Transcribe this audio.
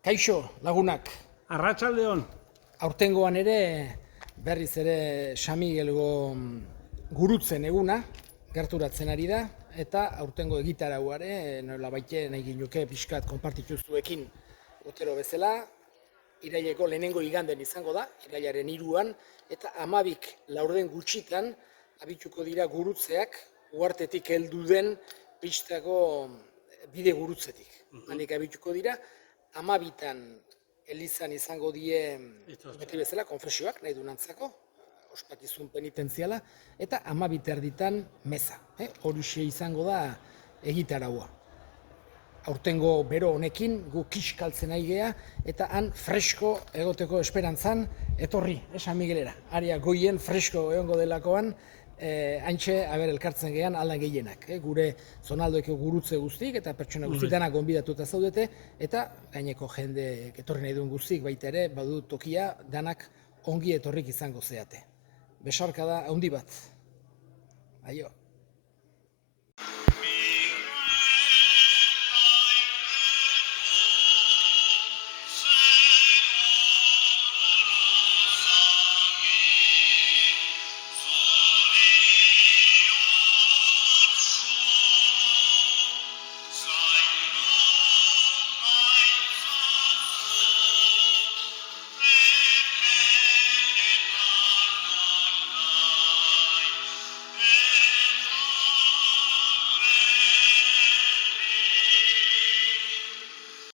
Kaixo, lagunak, Arratsaldeon. aurtengoan ere berriz ere San Miguelgo gurutzen eguna gerturatzen ari da, eta aurtengo egitarauare nola baite nahi ginuke pixkat konpartitu zuekin urtero bezala, iraileko lehenengo iganden izango da, irailaren 3an, eta 12 laurden gutxitan abituko dira gurutzeak uhartetik heldu den pistako bide gurutzetik. Handik abituko dira, 12an elizan izango die beti bezala konfesioak nahi dunantzako, ospakizun penitentziala, eta 12 erditan meza. Horixe izango da egitaraua. Aurtengo bero honekin gu kiskaltzen ari gea, eta han fresko egoteko esperantzan etorri, San Miguelera. Aria goien fresko egongo delakoan, haintxe elkartzen gean aldan gehienak. Gure zonaldoeko gurutze guztik eta pertsona guztik danak gonbidatuta zaudete, eta gaineko jende etorri nahi duen guztik baita ere, badu tokia danak ongi etorrik izango zeate. Besarkada handi bat. Aio.